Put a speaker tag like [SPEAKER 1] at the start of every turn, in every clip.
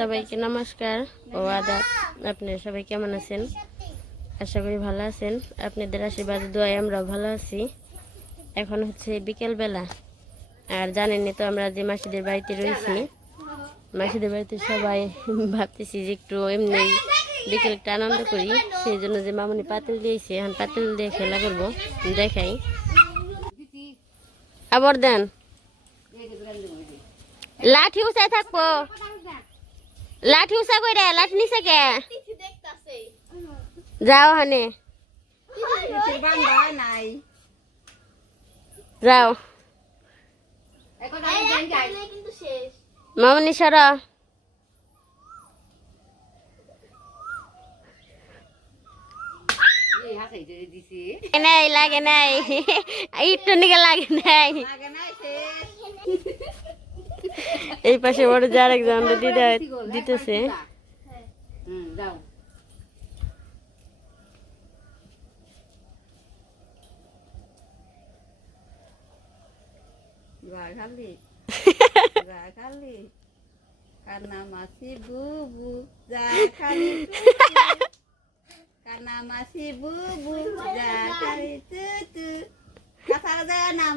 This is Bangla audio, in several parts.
[SPEAKER 1] সবাইকে নমস্কার ও আদা আপনি সবাই কেমন আছেন আশা করি ভালো আছেন আপনাদের আশীর্বাদ দোয়াই আমরা ভালো আছি এখন হচ্ছে বিকেলবেলা আর জানেনি তো আমরা যে মাসিদের বাড়িতে রয়েছি মাসিদের বাড়িতে সবাই ভাবতেছি যে একটু এমনি বিকেলটা আনন্দ করি সেই জন্য যে মামনি পাতিল দিয়েছি এখন পাতিল দিয়ে খেলা করবো দেখাই আবার দেন লাঠি উঁচাই থাকবো লাঠি উঁচা করে লাঠি নিচে কে যাও হানে যাও মামনি সর নাই লাগে নাই ইট্টু নিকে লাগে নাই লাগে নাই এই পাশে বড় যার একজন দিদা দিতেছে
[SPEAKER 2] খালি বুবু যা খালি বুবু যা খালি যায় নাম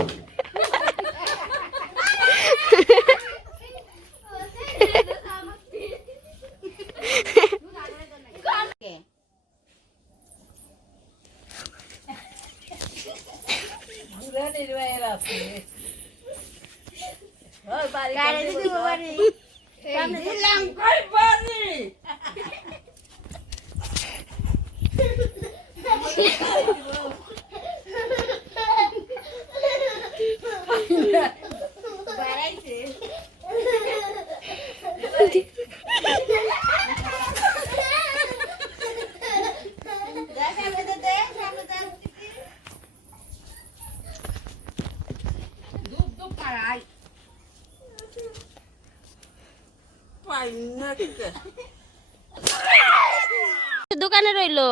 [SPEAKER 1] দোকানে রইলো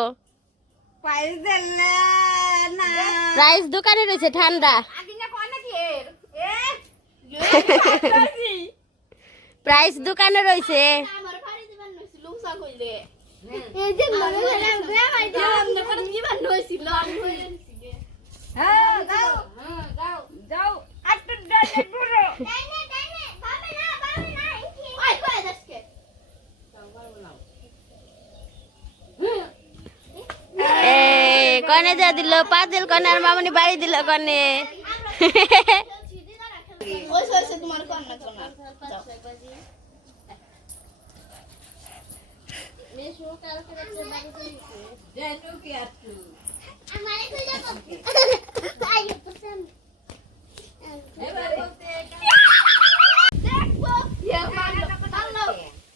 [SPEAKER 2] পাইস দিলে
[SPEAKER 1] প্রাইস দোকানে রয়েছে ঠান্ডা প্রাইস দোকানে রয়েছে এই যে মনে হয় আমরা বাইরে আমরা কি বান হইছিল কনে যা দিল পাজেল আর মামনি বাড়ি দিল কনে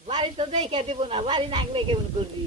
[SPEAKER 1] বাড়ি তো দেখে দিব না বাড়ি নাগলে কেমন করবি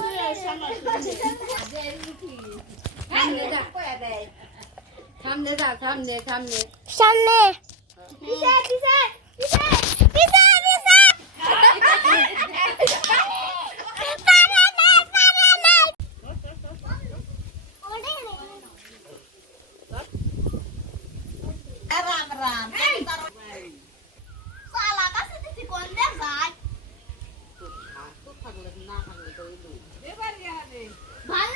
[SPEAKER 3] সামনে
[SPEAKER 2] যা সামনে সামনে সামনে পিছে পিছে পিছে পিছে
[SPEAKER 1] Salah kasih di kondes, Zai. Tuh, aku kagak nak kagak itu. ভাল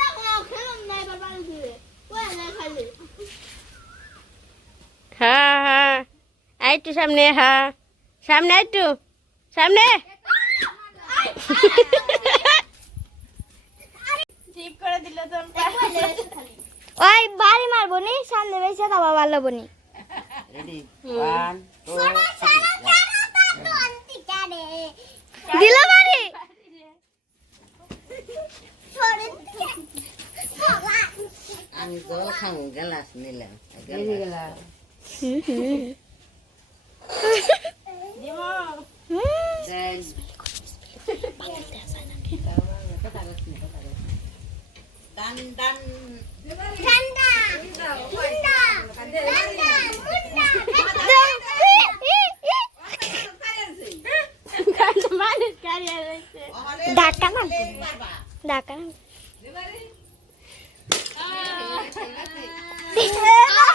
[SPEAKER 1] হ্যাঁ হ্যাঁ সামনে হা সামনে আইটু সামনে ওই বাড়ি মারবো নি সামনে বেশি দাবা ভালো বনি ডাকা না ডাকা না Ah!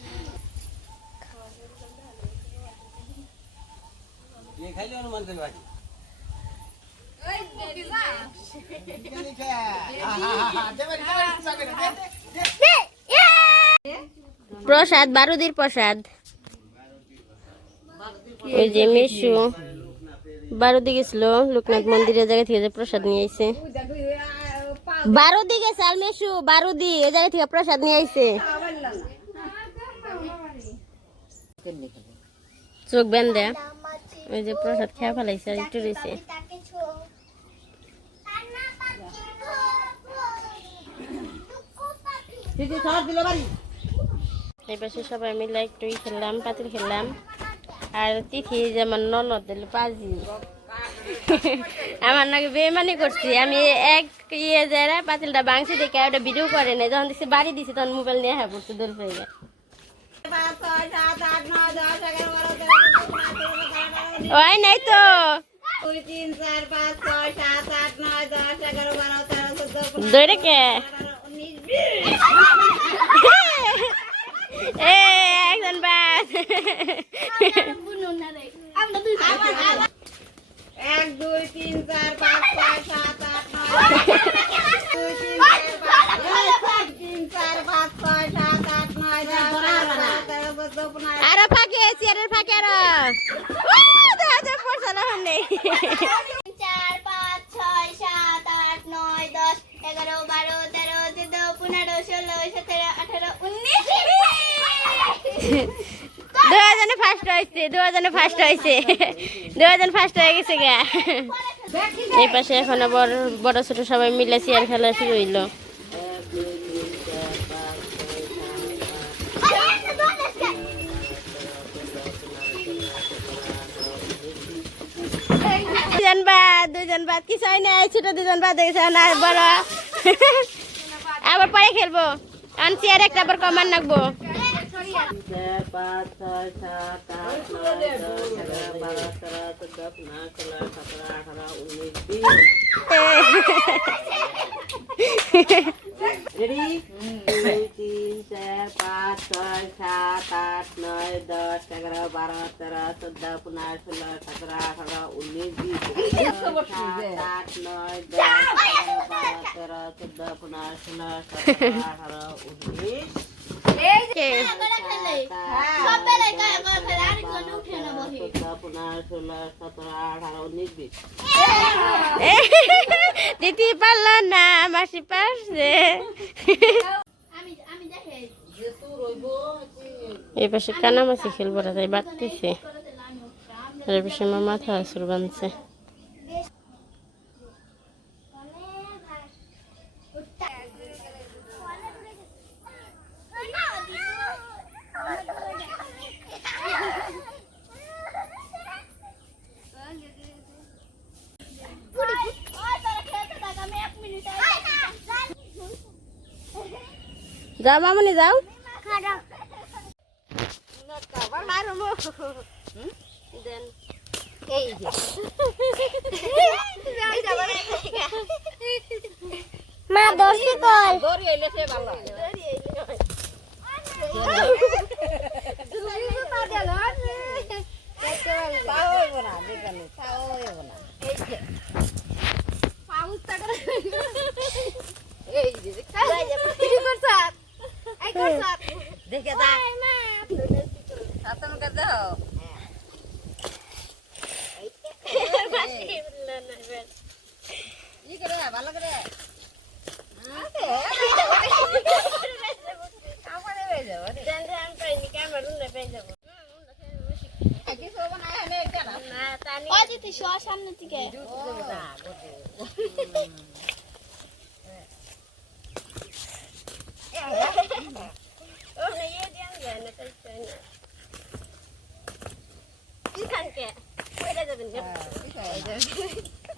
[SPEAKER 1] প্রসাদ বারুদির প্রসাদ ওই যে মিশু বারুদি গেছিল লোকনাথ মন্দিরের জায়গা থেকে যে প্রসাদ নিয়ে আইছে বারুদি গেছে আর মেশু বারুদি এ জায়গা থেকে প্রসাদ নিয়ে আইছে চোখ বেন দেয় ওই যে প্রসাদ খেয়ে ফেলাইছে আর একটু রয়েছে সবাই মিলে একটু খেললাম পাতিল খেললাম আর তিথি যেমন ননদ দিল পাজি আমার নাকি বেমানি করছি আমি এক ইয়ে যায় পাতিলটা ভাঙছি দেখে ওটা ভিডিও করে নাই যখন দেখছি বাড়ি দিছি তখন মোবাইল নিয়ে হ্যাঁ পড়ছি দূর হয়ে গেছে ওই নাই তো দুই তিন চার পাঁচ ছয় সাত আট নয় দশ এগারো চোদ্দ এ একজন
[SPEAKER 2] এক দুই তিন চার পাঁচ ছয় সাত আট নয়
[SPEAKER 1] চার পাঁচ ছয় সাত আট নয় আরো ফাঁকে চেয়ারের ফাঁকে আরো না নেই চার পাঁচ ছয় সাত আট নয় দশ এগারো বারো তেরো চোদ্দ পনেরো ষোলো সতেরো আঠারো উনিশ ফার্স্ট হয়েছে ফার্স্ট হয়েছে ফার্স্ট হয়ে গেছে এই পাশে এখন বড় বড় ছোট সবাই মিলে চেয়ার খেলা শুরু হইলো দুজন বাদ দুজন বাদ কিছু হয় না ছোট দুজন বাদ হয়ে গেছে না বড় আবার পরে খেলবো আনছি আর একটা আবার কমান রাখবো पाँच छ सात आठ नौ दस एघार बाह्र तेह्र चौध पन्ध्र सोह्र सत्र अठार उन्नाइस बिस रेडी दुई तिन चार पाँच छ सात आठ नौ दस एघार बाह्र तेह्र चौध पन्ध्र सोह्र सत्र अठार उन्नाइस बिस सात आठ नौ दस দিদি পারল না মাসি পারছে এই পাশে কানামাছি খেলবো তাই বাড়তেছে মাথা আসুর বানছে যাও মামনি যাও মা দর্শি কল সামনে থেকে Okay.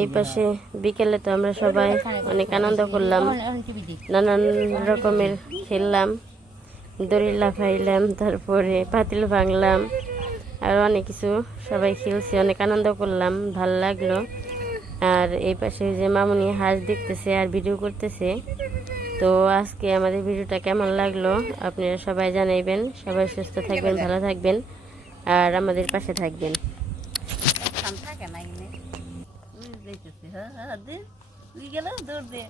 [SPEAKER 1] এই পাশে বিকেলে তো আমরা সবাই অনেক আনন্দ করলাম নানান রকমের খেললাম দড়ি লাফাইলাম তারপরে পাতিল ভাঙলাম আর অনেক কিছু সবাই খেলছি অনেক আনন্দ করলাম ভাল লাগলো আর এই পাশে যে মামুনি হাঁস দেখতেছে আর ভিডিও করতেছে তো আজকে আমাদের ভিডিওটা কেমন লাগলো আপনারা সবাই জানাইবেন সবাই সুস্থ থাকবেন ভালো থাকবেন আর আমাদের পাশে থাকবেন দেখেছি হ্যাঁ হাত দিয়ে তুই গেলাম দৌড় দিয়ে